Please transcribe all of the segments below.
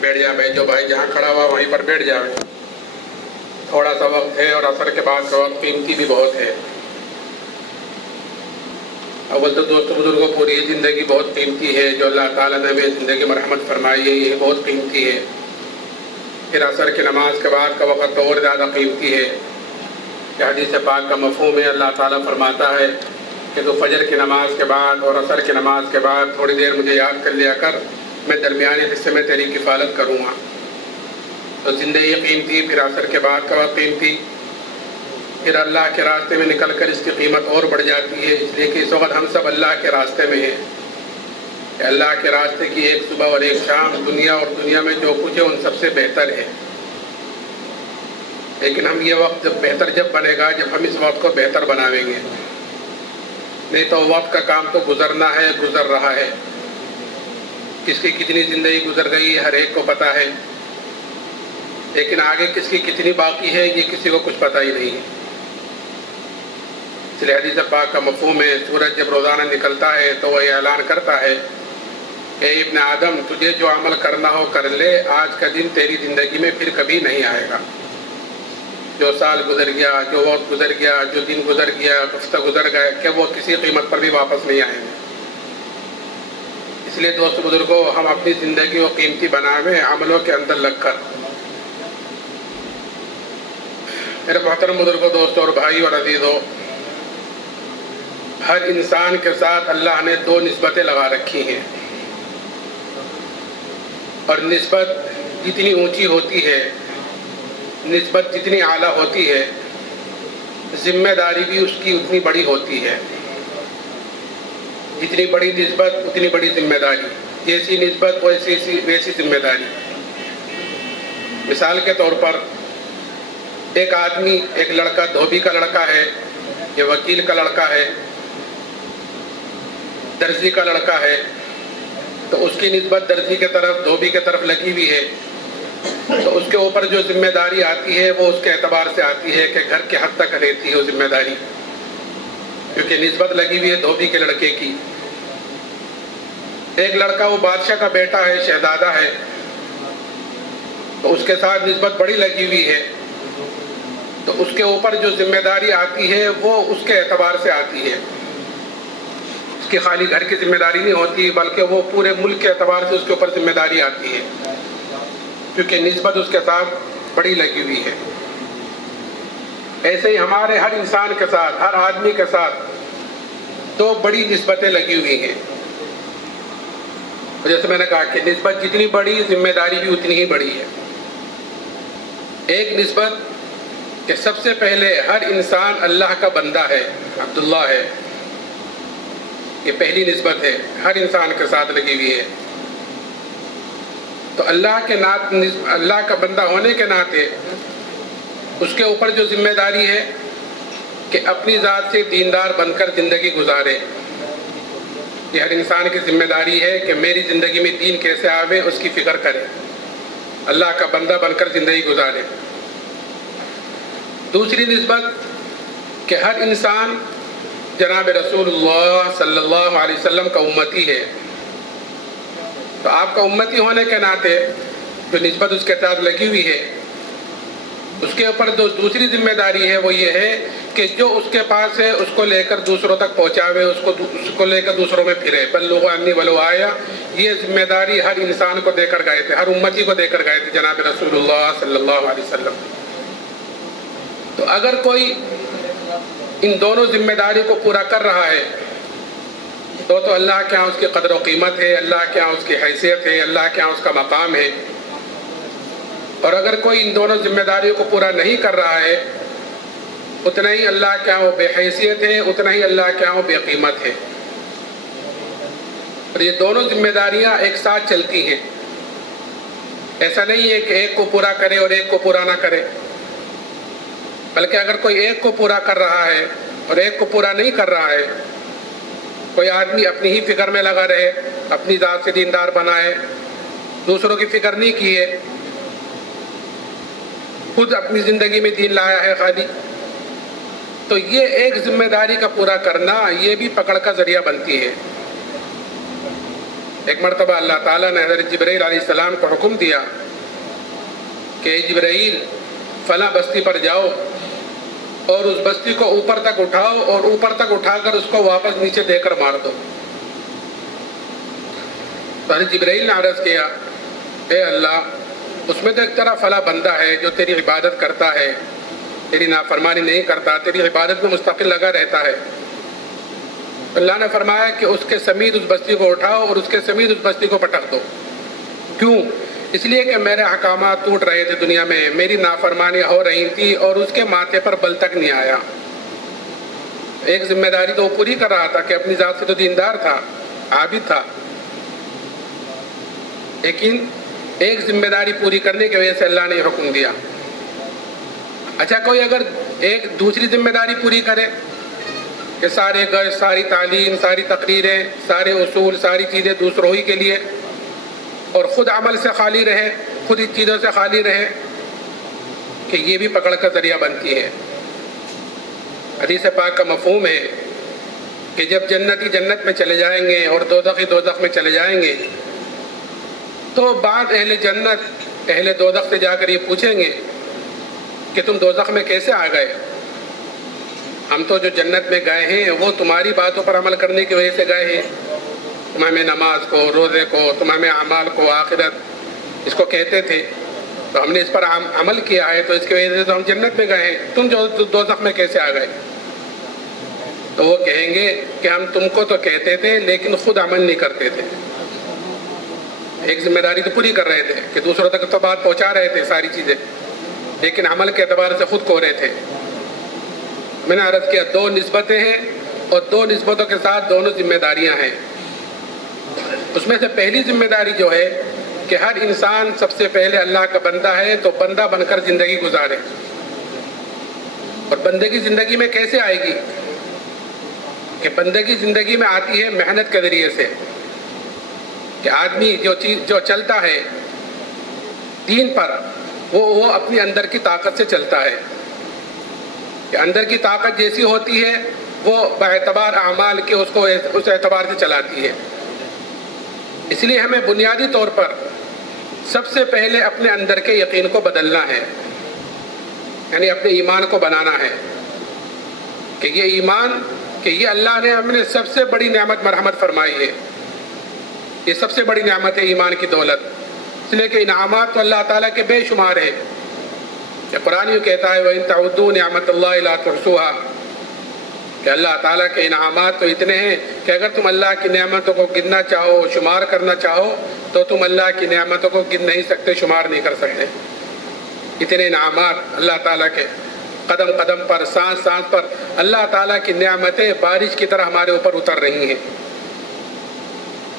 بیٹھ جائیں بھائی، جو بھائی جہاں کھڑا ہوا وہیں پر بیٹھ جائیں. تھوڑا سا وقت ہے اور عصر کے بعد کا وقت قیمتی بھی بہت ہے. اول تو دوستو بزرگوں، پوری زندگی بہت قیمتی ہے. جو اللہ تعالیٰ نے ہمیں زندگی میں رحمت فرمائی ہے یہ بہت قیمتی ہے. پھر عصر کی نماز کے بعد کا وقت تو اور زیادہ قیمتی ہے. کہ حدیث پاک کا مفہوم ہے، اللہ تعالیٰ فرماتا ہے کہ تو فجر کی نماز کے بعد اور عصر کی نماز کے بعد تھوڑی دیر مجھے یاد کر لیا کر، میں درمیانی حصے میں تیری کفالت کروں گا. تو زندگی قیمتی، پھر عصر کے بعد کا وقت قیمتی، پھر اللہ کے راستے میں نکل کر اس کی قیمت اور بڑھ جاتی ہے. اس لیے کہ اس وقت ہم سب اللہ کے راستے میں ہیں. کہ اللہ کے راستے کی ایک صبح اور ایک شام دنیا اور دنیا میں جو کچھ ہے ان سب سے بہتر ہے. لیکن ہم یہ وقت بہتر جب بنے گا جب ہم اس وقت کو بہتر بناویں گے. نہیں تو وقت کا کام تو گزرنا ہے، گزر رہا ہے. کس کی کتنی زندگی گزر گئی ہر ایک کو پتہ ہے، لیکن آگے کس کی کتنی باقی ہے یہ کسی کو کچھ پتہ ہی نہیں ہے. اس لیے حدیث پاک کا مفہوم ہے، سورج جب روزانہ نکلتا ہے تو وہ یہ اعلان کرتا ہے اے ابن آدم، تجھے جو عمل کرنا ہو کر لے، آج کا دن تیری زندگی میں پھر کبھی نہیں آئے گا. جو سال گزر گیا، جو وقت گزر گیا، جو دن گزر گیا، ہفتہ گزر گئے، کہ وہ کسی قیمت پر بھی واپس نہیں آئیں گے. اس لیے دوست بزرگوں، ہم اپنی زندگی کو قیمتی بناویں عملوں کے اندر لگ کر. میرے محترم بزرگوں، دوستوں اور بھائی اور عزیزوں، ہر انسان کے ساتھ اللہ نے دو نسبتیں لگا رکھی ہیں، اور نسبت جتنی اونچی ہوتی ہے، نسبت جتنی اعلیٰ ہوتی ہے، ذمہ داری بھی اس کی اتنی بڑی ہوتی ہے. جتنی بڑی نسبت اتنی بڑی ذمہ داری، جیسی نسبت ویسی ذمہ داری. مثال کے طور پر ایک آدمی، ایک لڑکا دھوبی کا لڑکا ہے، یا وکیل کا لڑکا ہے، درزی کا لڑکا ہے، تو اس کی نسبت درزی کے طرف، دھوبی کے طرف لگی ہوئی ہے. تو اس کے اوپر جو ذمہ داری آتی ہے وہ اس کے اعتبار سے آتی ہے کہ گھر کے حد تک رہتی ہے وہ ذمہ داری، کیونکہ نسبت لگی ہوئی ہے دھوبی کے لڑکے کی. ایک لڑکا وہ بادشاہ کا بیٹا ہے، شہزادہ ہے، تو اس کے ساتھ نسبت بڑی لگی ہوئی ہے، تو اس کے اوپر جو ذمہ داری آتی ہے وہ اس کے اعتبار سے آتی ہے. اس کی خالی گھر کی ذمہ داری نہیں ہوتی، بلکہ وہ پورے ملک کے اعتبار سے اس کے اوپر ذمہ داری آتی ہے، کیونکہ نسبت اس کے ساتھ بڑی لگی ہوئی ہے. ایسے ہی ہمارے ہر انسان کے ساتھ، ہر آدمی کے ساتھ دو بڑی نسبتیں لگی ہوئی ہیں. جیسے میں نے کہا کہ نسبت جتنی بڑی، ذمہ داری بھی اتنی ہی بڑی ہے. ایک نسبت کہ سب سے پہلے ہر انسان اللہ کا بندہ ہے، عبداللہ ہے. یہ پہلی نسبت ہے، ہر انسان کے ساتھ لگی ہوئی ہے. تو اللہ کا بندہ ہونے کے ناطے اس کے اوپر جو ذمہ داری ہے کہ اپنی ذات سے دیندار بن کر زندگی گزارے. یہ ہر انسان کی ذمہ داری ہے کہ میری زندگی میں دین کیسے آوے اس کی فکر کرے، اللہ کا بندہ بن کر زندگی گزارے. دوسری نسبت کہ ہر انسان جناب رسول اللہ صلی اللہ علیہ وسلم کا امتی ہے. تو آپ کا امتی ہونے کے ناطے جو نسبت اس کے ساتھ لگی ہوئی ہے، اس کے اوپر جو دوسری ذمہ داری ہے وہ یہ ہے کہ جو اس کے پاس ہے اس کو لے کر دوسروں تک پہنچاوے، اس کو لے کر دوسروں میں پھرے. بلغوا انی ولو آیا، یہ ذمہ داری ہر انسان کو دے کر گئے تھے، ہر امتی کو دے کر گئے تھے جناب رسول اللہ صلی اللہ علیہ وسلم. تو اگر کوئی ان دونوں ذمہ داری کو پورا کر رہا ہے تو اللہ کے ہاں اس کی قدر و قیمت ہے، اللہ کے ہاں اس کی حیثیت ہے، اللہ کے ہاں اس کا مقام ہے. اور اگر کوئی ان دونوں ذمہ داریوں کو پورا نہیں کر رہا ہے، اتنا ہی اللہ کے ہاں وہ بے حیثیت ہے، اتنا ہی اللہ کے ہاں وہ بے قیمت ہے. اور یہ دونوں ذمہ داریاں ایک ساتھ چلتی ہیں. ایسا نہیں ہے کہ ایک کو پورا کرے اور ایک کو پورا نہ کرے، بلکہ اگر کوئی ایک کو پورا کر رہا ہے اور ایک کو پورا نہیں کر رہا ہے، کوئی آدمی اپنی ہی فکر میں لگا رہے، اپنی ذات سے دیندار بنائے، دوسروں کی فکر نہیں کیے، خود اپنی زندگی میں دین لایا ہے خالی، تو یہ ایک ذمہ داری کا پورا کرنا یہ بھی پکڑ کا ذریعہ بنتی ہے. ایک مرتبہ اللہ تعالیٰ نے حضرت جبرائیل علیہ السلام کو حکم دیا کہ جبرائیل فلاں بستی پر جاؤ اور اس بستی کو اوپر تک اٹھاؤ اور اوپر تک اٹھا کر اس کو واپس نیچے دے کر مار دو۔ تو حضرت جبرائیل نے عرض کیا اے اللہ، اس میں تو ایک طرح فلاں بندہ ہے جو تیری عبادت کرتا ہے، تیری نافرمانی نہیں کرتا، تیری عبادت میں مستقل لگا رہتا ہے۔ اللہ نے فرمایا کہ اس کے سمیت اس بستی کو اٹھاؤ اور اس کے سمیت اس بستی کو پٹک دو۔ کیوں؟ اس لیے کہ میرے احکامات ٹوٹ رہے تھے دنیا میں، میری نافرمانی ہو رہی تھی اور اس کے ماتھے پر بل تک نہیں آیا۔ ایک ذمہ داری تو وہ پوری کر رہا تھا کہ اپنی ذات سے تو دیندار تھا، عابد تھا، لیکن ایک ذمہ داری پوری کرنے کی وجہ سے اللہ نے یہ حکم دیا۔ اچھا، کوئی اگر ایک دوسری ذمہ داری پوری کرے کہ سارے گھر، ساری تعلیم، ساری تقریریں، سارے اصول، ساری چیزیں دوسروں ہی کے لیے، اور خود عمل سے خالی رہے، خود اس چیزوں سے خالی رہے، کہ یہ بھی پکڑ کا ذریعہ بنتی ہے۔ حدیث پاک کا مفہوم ہے کہ جب جنتی جنت میں چلے جائیں گے اور دوزخی دوزخ میں چلے جائیں گے تو بعد اہل جنت اہل دوزخ سے جا کر یہ پوچھیں گے کہ تم دوزخ میں کیسے آ گئے؟ ہم تو جو جنت میں گئے ہیں وہ تمہاری باتوں پر عمل کرنے کی وجہ سے گئے ہیں، تم ہمیں نماز کو، روزے کو، تم ہمیں اعمال کو، آخرت اس کو کہتے تھے، تو ہم نے اس پر عمل کیا ہے، تو اس کی وجہ سے تو ہم جنت میں گئے ہیں، تم جو دوزخ میں کیسے آ گئے؟ تو وہ کہیں گے کہ ہم تم کو تو کہتے تھے لیکن خود عمل نہیں کرتے تھے۔ ایک ذمہ داری تو پوری کر رہے تھے کہ دوسروں تک تو بات پہنچا رہے تھے ساری چیزیں، لیکن عمل کے اعتبار سے خود کو رہے تھے۔ میں نے عرض کیا دو نسبتیں ہیں اور دو نسبتوں کے ساتھ دونوں ذمہ داریاں ہیں۔ اس میں سے پہلی ذمہ داری جو ہے کہ ہر انسان سب سے پہلے اللہ کا بندہ ہے تو بندہ بن کر زندگی گزارے۔ اور بندگی زندگی میں کیسے آئے گی؟ کہ بندگی زندگی میں آتی ہے محنت کے ذریعے سے، کہ آدمی جو چلتا ہے دین پر وہ اپنی اندر کی طاقت سے چلتا ہے، کہ اندر کی طاقت جیسی ہوتی ہے وہ باعتبار اعمال کے اس اعتبار سے چلاتی ہے۔ اس لیے ہمیں بنیادی طور پر سب سے پہلے اپنے اندر کے یقین کو بدلنا ہے، یعنی اپنے ایمان کو بنانا ہے کہ یہ ایمان، کہ یہ اللہ نے ہمیں سب سے بڑی نعمت مرحمت فرمائی ہے، یہ سب سے بڑی نعمت ہے ایمان کی دولت۔ اس لیے کہ انعامات تو اللہ تعالیٰ کے بے شمار ہیں، کہ قرآن یہ کہتا ہے وَإِن تَعُدُّوا نِعْمَةَ اللَّهِ لَا تُحْصُوهَا، کہ اللہ تعالیٰ کے انعامات تو اتنے ہیں کہ اگر تم اللہ کی نعمتوں کو گننا چاہو، شمار کرنا چاہو تو تم اللہ کی نعمتوں کو گن نہیں سکتے، شمار نہیں کر سکتے۔ اتنے انعامات اللہ تعالیٰ کے، قدم قدم پر، سانس سانس پر اللہ تعالیٰ کی نعمتیں بارش کی طرح ہمارے اوپر اتر رہی ہیں۔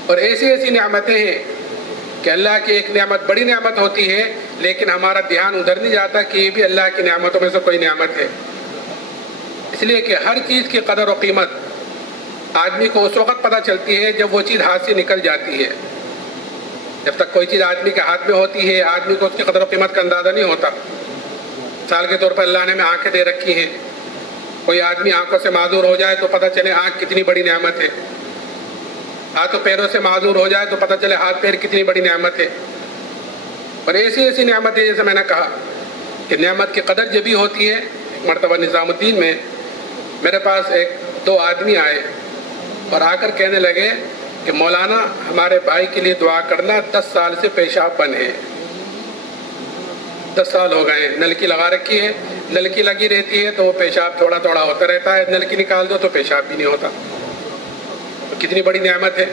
اور ایسی ایسی نعمتیں ہیں کہ اللہ کی ایک نعمت بڑی نعمت ہوتی ہے لیکن ہمارا دھیان ادھر نہیں جاتا کہ یہ بھی اللہ کی نعمتوں میں سے کوئی نعمت ہے۔ اس لیے کہ ہر چیز کی قدر و قیمت آدمی کو اس وقت پتہ چلتی ہے جب وہ چیز ہاتھ سے نکل جاتی ہے۔ جب تک کوئی چیز آدمی کے ہاتھ میں ہوتی ہے آدمی کو اس کی قدر و قیمت کا اندازہ نہیں ہوتا۔ مثال کے طور پر اللہ نے ہمیں آنکھیں دے رکھی ہیں، کوئی آدمی آنکھوں سے معذور ہو جائے تو پتہ چلے آنکھ کتنی بڑی نعمت ہے، ہاتھ و پیروں سے معذور ہو جائے تو پتہ چلے ہاتھ پیر کتنی بڑی نعمت ہے۔ اور ایسی ایسی نعمتیں، جیسے میں نے کہا کہ نعمت کی قدر جب بھی ہوتی ہے۔ ایک مرتبہ نظام الدین میں میرے پاس دو آدمی آئے اور آ کر کہنے لگے کہ مولانا ہمارے بھائی کے لیے دعا کرنا، 10 سال سے پیشاب بند ہے، 10 سال ہو گئے ہیں، نلکی لگا رکھی ہے، نلکی لگی رہتی ہے تو وہ پیشاب تھوڑا تھوڑا ہوتا رہتا ہے، نلکی نکال دو تو پیشاب بھی نہیں ہوتا۔ کتنی بڑی نعمت ہے،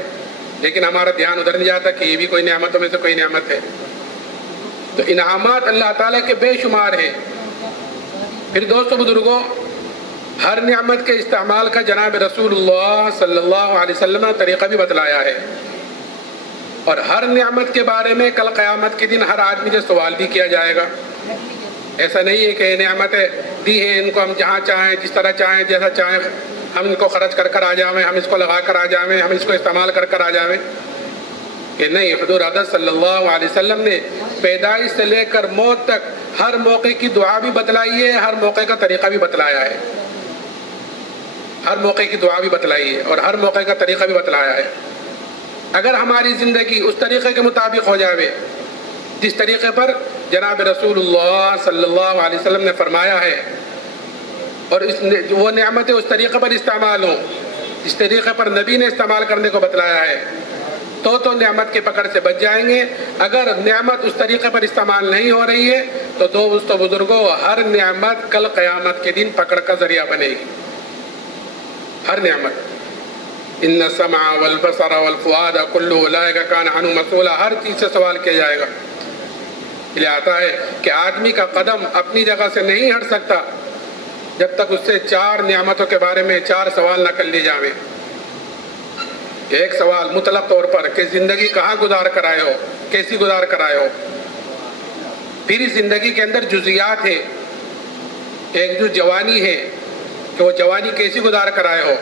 لیکن ہمارا دھیان ادھر نہیں جاتا کہ یہ بھی کوئی نعمتوں میں سے کوئی نعمت ہے۔ تو انعامات اللہ تعالیٰ کے بے شمار ہیں۔ پھر دوستو بزرگوں، ہر نعمت کے استعمال کا جناب رسول اللہ صلی اللہ علیہ وسلم نے طریقہ بھی بتلایا ہے، اور ہر نعمت کے بارے میں کل قیامت کے دن ہر آدمی سے سوال بھی کیا جائے گا۔ ایسا نہیں ہے کہ یہ نعمتیں دی ہیں، ان کو ہم جہاں چاہیں، جس طرح چاہیں، جیسا چاہیں ہم ان کو خرچ کر آ جاویں، ہم اس کو لگا کر آ جاویں، ہم اس کو استعمال کر آ جاویں، کہ نہیں، حضور اقدس صلی اللہ علیہ وسلم نے پیدائش سے لے کر موت تک ہر موقع کی دعا بھی بتلائی ہے، ہر موقع کا طریقہ بھی بتلایا ہے، ہر موقع کی دعا بھی بتلائی ہے اور ہر موقع کا طریقہ بھی بتلایا ہے۔ اگر ہماری زندگی اس طریقے کے مطابق ہو جاوے جس طریقے پر جناب رسول اللہ صلی اللہ علیہ وسلم نے فرمایا ہے، اور وہ نعمتیں اس طریقے پر استعمال ہوں جس طریقے پر نبی نے استعمال کرنے کو بتلایا ہے، تو نعمت کی پکڑ سے بچ جائیں گے۔ اگر نعمت اس طریقے پر استعمال نہیں ہو رہی ہے تو دوستو بزرگوں، ہر نعمت کل قیامت کے دن پکڑ کا ذریعہ بنے گی، ہر نعمت۔ ان السمع والبصر والفؤاد كل اولئک کان عنہ مسئولا، ہر چیز سے سوال کیا جائے گا۔ یہ آتا ہے کہ آدمی کا قدم اپنی جگہ سے نہیں ہٹ سکتا جب تک اس سے 4 نعمتوں کے بارے میں 4 سوال نہ کر لی جاویں۔ ایک سوال مطلق طور پر کہ زندگی کہاں گزار کر آئے ہو، کیسی گزار کر آئے ہو۔ پھر اس زندگی کے اندر جزیات ہے، ایک جو جوانی ہے کہ وہ جوانی کیسی گزار کر آئے ہو،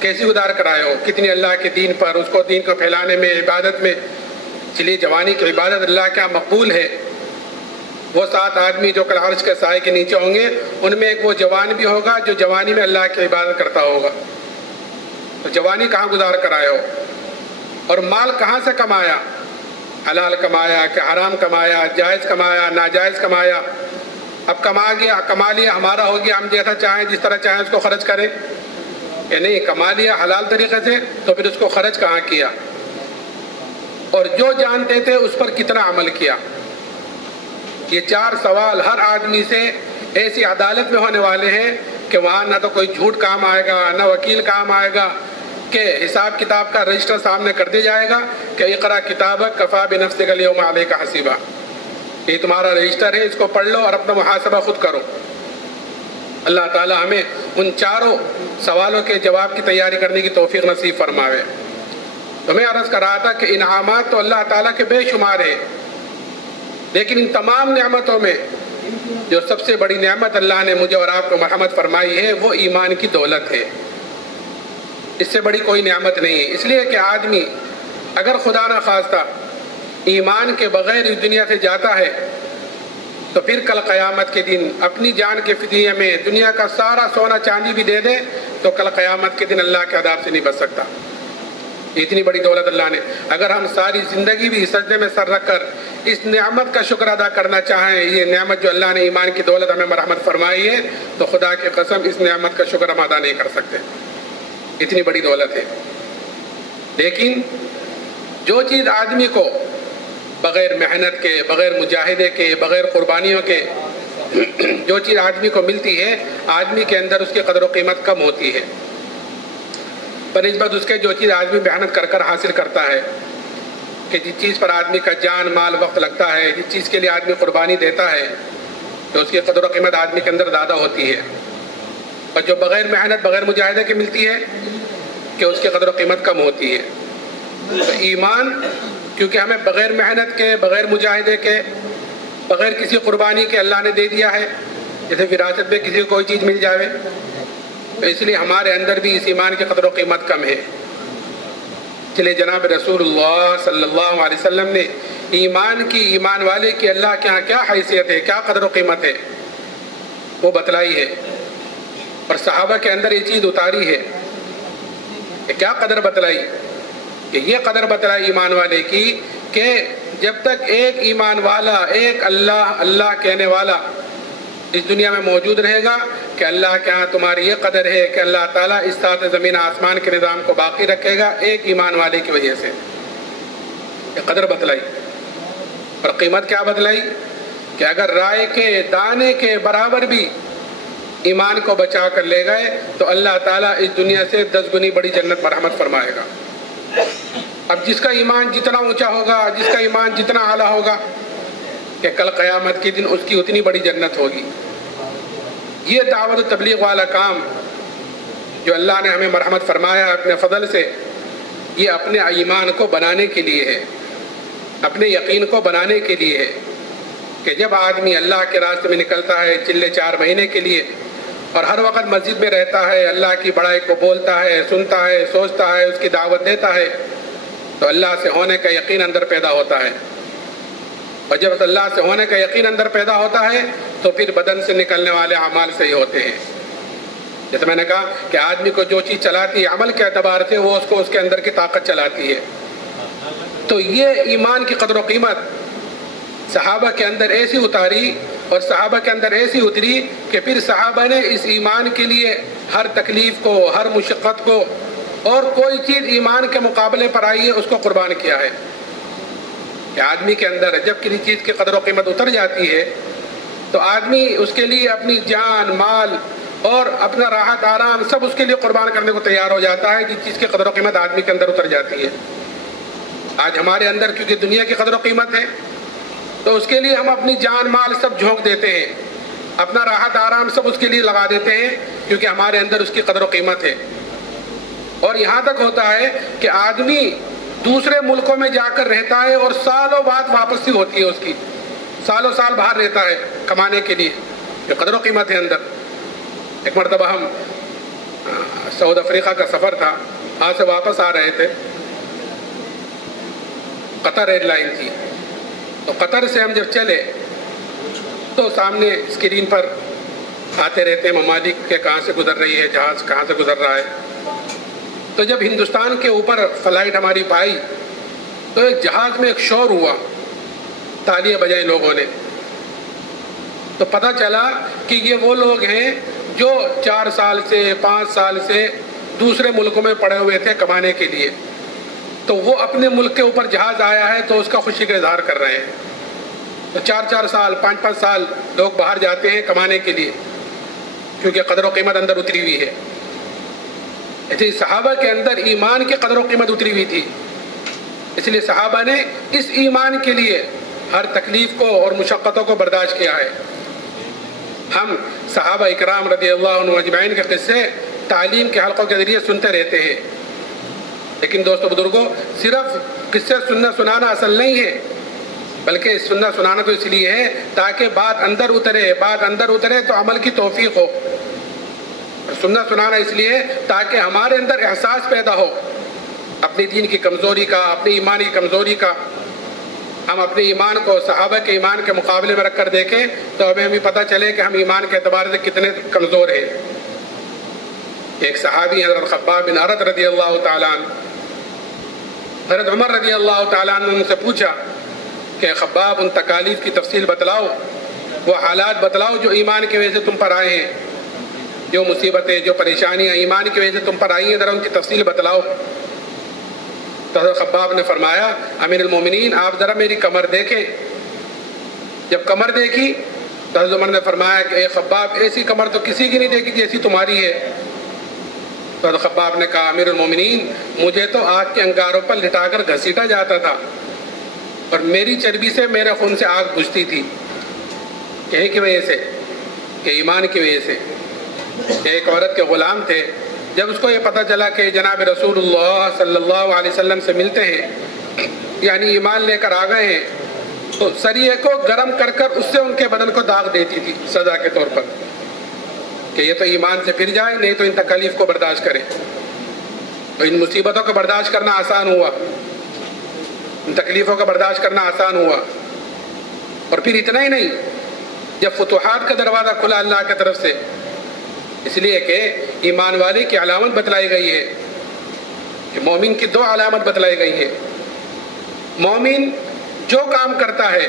کیسی گزار کر آئے ہو، کتنی اللہ کے دین پر، اس کو دین کو پھیلانے میں، عبادت میں۔ چلیے جوانی کی عبادت اللہ کیا مقبول ہے۔ وہ 7 آدمی جو کل عرش کے سائے کے نیچے ہوں گے، ان میں ایک وہ جوان بھی ہوگا جو جوانی میں اللہ کی عبادت کرتا ہوگا۔ تو جوانی کہاں گزار کر آئے ہو، اور مال کہاں سے کمایا، حلال کمایا کہ حرام کمایا، جائز کمایا ناجائز کمایا۔ اب کما لیا ہمارا ہو گیا، ہم جیسا چاہیں جس طرح چاہیں اس کو خرچ کریں، کہ نہیں کما لیا حلال طریقے سے تو پھر اس کو خرچ کہاں کیا، اور جو جانتے تھے اس پر کتنا عمل کیا۔ یہ 4 سوال ہر آدمی سے ایسی عدالت میں ہونے والے ہیں کہ وہاں نہ تو کوئی جھوٹ کام آئے گا، نہ وکیل کام آئے گا، کہ حساب کتاب کا رجسٹر سامنے کر دیا جائے گا کہ اقرا کتابک کفا بنفسک الیوم علیک حسیبا، یہ تمہارا رجسٹر ہے، اس کو پڑھ لو اور اپنا محاسبہ خود کرو۔ اللہ تعالی ہمیں ان 4 سوالوں کے جواب کی تیاری کرنے کی توفیق نصیب فرماوے۔ تو میں عرض کر رہا تھا کہ انعامات تو اللہ تعالیٰ کے بے شمار ہیں، لیکن ان تمام نعمتوں میں جو سب سے بڑی نعمت اللہ نے مجھے اور آپ کو مرحمت فرمائی ہے وہ ایمان کی دولت ہے۔ اس سے بڑی کوئی نعمت نہیں ہے، اس لیے کہ آدمی اگر خدا نہ خواستہ ایمان کے بغیر اس دنیا سے جاتا ہے تو پھر کل قیامت کے دن اپنی جان کے فدیے میں دنیا کا سارا سونا چاندی بھی دے دے تو کل قیامت کے دن اللہ کے عذاب سے نہیں بچ سکتا۔ اتنی بڑی دولت اللہ نے، اگر ہم ساری زندگی بھی سجدے میں سر رکھ کر اس نعمت کا شکر ادا کرنا چاہیں، یہ نعمت جو اللہ نے ایمان کی دولت ہمیں مرحمت فرمائی ہے، تو خدا کی قسم اس نعمت کا شکر ہم ادا نہیں کر سکتے، اتنی بڑی دولت ہے۔ لیکن جو چیز آدمی کو بغیر محنت کے، بغیر مجاہدے کے، بغیر قربانیوں کے جو چیز آدمی کو ملتی ہے، آدمی کے اندر اس کی قدر و قیمت کم ہوتی ہے بنسبت اس کے جو چیز آدمی محنت کر کر حاصل کرتا ہے، کہ جس چیز پر آدمی کا جان مال وقت لگتا ہے، جس چیز کے لیے آدمی قربانی دیتا ہے، تو اس کی قدر و قیمت آدمی کے اندر زیادہ ہوتی ہے، اور جو بغیر محنت بغیر مجاہدے کے ملتی ہے کہ اس کی قدر و قیمت کم ہوتی ہے۔ تو ایمان کیونکہ ہمیں بغیر محنت کے، بغیر مجاہدے کے، بغیر کسی قربانی کے اللہ نے دے دیا ہے، جیسے وراثت میں کسی کو کوئی چیز مل جاوے، تو اس لیے ہمارے اندر بھی اس ایمان کی قدر و قیمت کم ہے۔ چلے جناب رسول اللہ صلی اللہ علیہ وسلم نے ایمان والے کی اللہ کے ہاں کیا حیثیت ہے، کیا قدر و قیمت ہے، وہ بتلائی ہے، اور صحابہ کے اندر یہ چیز اتاری ہے کہ کیا قدر بتلائی، کہ یہ قدر بتلائی ایمان والے کی کہ جب تک ایک ایمان والا، ایک اللہ کہنے والا اس دنیا میں موجود رہے گا کہ اللہ کے ہاں تمہاری یہ قدر ہے کہ اللہ تعالیٰ اس ساتھ زمین آسمان کے نظام کو باقی رکھے گا ایک ایمان والے کی وجہ سے۔ یہ قدر بتلائی، اور قیمت کیا بتلائی کہ اگر رائے کے دانے کے برابر بھی ایمان کو بچا کر لے گئے تو اللہ تعالیٰ اس دنیا سے 10 گنی بڑی جنت مرحمت فرمائے گا۔ اب جس کا ایمان جتنا اونچا ہوگا، جس کا ایمان جتنا اعلیٰ ہوگا، کہ کل قیامت کے دن اس کی اتنی بڑی جنت ہوگی۔ یہ دعوت و تبلیغ والا کام جو اللہ نے ہمیں مرحمت فرمایا اپنے فضل سے، یہ اپنے ایمان کو بنانے کے لیے ہے، اپنے یقین کو بنانے کے لیے ہے، کہ جب آدمی اللہ کے راستے میں نکلتا ہے چلے 4 مہینے کے لیے اور ہر وقت مسجد میں رہتا ہے، اللہ کی بڑائی کو بولتا ہے، سنتا ہے، سوچتا ہے، اس کی دعوت دیتا ہے، تو اللہ سے ہونے کا یقین اندر پیدا ہوتا ہے، اور جب اللہ سے ہونے کا یقین اندر پیدا ہوتا ہے تو پھر بدن سے نکلنے والے اعمال صحیح ہوتے ہیں۔ جیسے میں نے کہا کہ آدمی کو جو چیز چلاتی ہے عمل کے اعتبار سے وہ اس کو اس کے اندر کی طاقت چلاتی ہے. تو یہ ایمان کی قدر و قیمت صحابہ کے اندر ایسی اتاری اور صحابہ کے اندر ایسی اتری کہ پھر صحابہ نے اس ایمان کے لیے ہر تکلیف کو، ہر مشقت کو، اور کوئی چیز ایمان کے مقابلے پر آئی ہے اس کو قربان کیا ہے. کہ آدمی کے اندر جب کسی چیز کی قدر و قیمت اتر جاتی ہے تو آدمی اس کے لیے اپنی جان، مال اور اپنا راحت آرام سب اس کے لیے قربان کرنے کو تیار ہو جاتا ہے جس چیز کی قدر و قیمت آدمی کے اندر اتر جاتی ہے. آج ہمارے اندر کیونکہ دنیا کی قدر و قیمت ہے تو اس کے لیے ہم اپنی جان مال سب جھونک دیتے ہیں، اپنا راحت آرام سب اس کے لیے لگا دیتے ہیں کیونکہ ہمارے اندر اس کی قدر و قیمت ہے. اور یہاں تک ہوتا ہے کہ آدمی دوسرے ملکوں میں جا کر رہتا ہے اور سالوں بعد واپسی ہوتی ہے اس کی، سالوں سال باہر رہتا ہے کمانے کے لیے. یہ قدر و قیمت ہے اندر. ایک مرتبہ ہم سعودی افریقہ کا سفر تھا، وہاں سے واپس آ رہے تھے، قطر ایئر لائن تھی. تو قطر سے ہم جب چلے تو سامنے اسکرین پر آتے رہتے ہیں ممالک کے کہاں سے گزر رہی ہے جہاز، کہاں سے گزر رہا ہے. تو جب ہندوستان کے اوپر فلائٹ ہماری پائی تو ایک جہاز میں ایک شور ہوا، تالیاں بجائیں لوگوں نے. تو پتہ چلا کہ یہ وہ لوگ ہیں جو 4 سال سے 5 سال سے دوسرے ملکوں میں پڑے ہوئے تھے کمانے کے لیے. تو وہ اپنے ملک کے اوپر جہاز آیا ہے تو اس کا خوشی کا اظہار کر رہے ہیں. تو 4 سال 5 سال لوگ باہر جاتے ہیں کمانے کے لیے کیونکہ قدر و قیمت اندر اتری ہوئی ہے. ایسے صحابہ کے اندر ایمان کی قدر و قیمت اتری ہوئی تھی، اس لیے صحابہ نے اس ایمان کے لیے ہر تکلیف کو اور مشقتوں کو برداشت کیا ہے. ہم صحابہ اکرام رضی اللہ عنہ اجمعین کے قصے تعلیم کے حلقوں کے ذریعے سنتے رہتے ہیں، لیکن دوستو بزرگوں صرف قصے سنانا اصل نہیں ہے، بلکہ سننا سنانا تو اس لیے ہے تاکہ بات اندر اترے تو عمل کی توفیق ہو. سننا سنانا اس لیے تاکہ ہمارے اندر احساس پیدا ہو اپنی دین کی کمزوری کا، اپنی ایمان کی کمزوری کا. ہم اپنے ایمان کو صحابہ کے ایمان کے مقابلے میں رکھ کر دیکھیں تو ہمیں بھی پتہ چلے کہ ہم ایمان کے اعتبار سے کتنے کمزور ہیں. ایک صحابی حضرت خباب بن ارت رضی اللہ تعالیٰ عنہ، حضرت عمر رضی اللہ تعالیٰ عنہ نے ان سے پوچھا کہ خباب ان تکالیف کی تفصیل بتلاؤ، وہ حالات بتلاؤ جو ایمان کی وجہ سے تم پر آئے ہیں، جو مصیبتیں جو پریشانیاں ایمان کی وجہ سے تم پر آئی ہیں ذرا ان کی تفصیل بتلاؤ. تو حضرت خباب نے فرمایا امیر المومنین آپ ذرا میری کمر دیکھیں. جب کمر دیکھی تو حضرت عمر نے فرمایا کہ اے خباب ایسی کمر تو کسی کی نہیں دیکھی جیسی تمہاری ہے. تو حضرت خباب نے کہا امیر المومنین مجھے تو آگ کے انگاروں پر لٹا کر گھسیٹا جاتا تھا اور میری چربی سے میرے خون سے آگ بجھتی تھی. کہیں کی وجہ سے کہ ایمان کی وجہ سے. ایک عورت کے غلام تھے، جب اس کو یہ پتہ چلا کہ جناب رسول اللہ صلی اللہ علیہ وسلم سے ملتے ہیں یعنی ایمان لے کر آ گئے ہیں تو سریے کو گرم کر کر اس سے ان کے بدن کو داغ دیتی تھی سزا کے طور پر کہ یہ تو ایمان سے پھر جائے نہیں تو ان تکالیف کو برداشت کرے. تو ان مصیبتوں کو برداشت کرنا آسان ہوا، ان تکلیفوں کا برداشت کرنا آسان ہوا. اور پھر اتنا ہی نہیں، جب فتوحات کا دروازہ کھلا اللہ کی طرف سے، اس لیے کہ ایمان والے کی علامت بتلائی گئی ہے کہ مومن کی 2 علامت بتلائی گئی ہے. مومن جو کام کرتا ہے،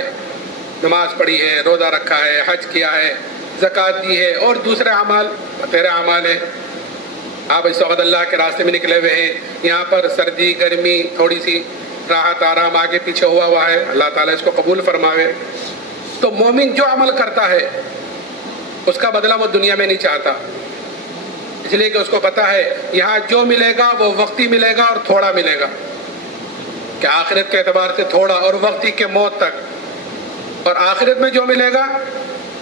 نماز پڑھی ہے، روزہ رکھا ہے، حج کیا ہے، زکوٰۃ دی ہے اور دوسرے اعمال تیرے اعمال ہیں. آپ اس وقت اللہ کے راستے میں نکلے ہوئے ہیں، یہاں پر سردی گرمی تھوڑی سی راحت آرام آگے پیچھے ہوا ہے، اللہ تعالیٰ اس کو قبول فرماوے. تو مومن جو عمل کرتا ہے اس کا بدلہ وہ دنیا میں نہیں چاہتا، اس لیے کہ اس کو پتا ہے یہاں جو ملے گا وہ وقتی ملے گا اور تھوڑا ملے گا، کہ آخرت کے اعتبار سے تھوڑا اور وقتی کے موت تک. اور آخرت میں جو ملے گا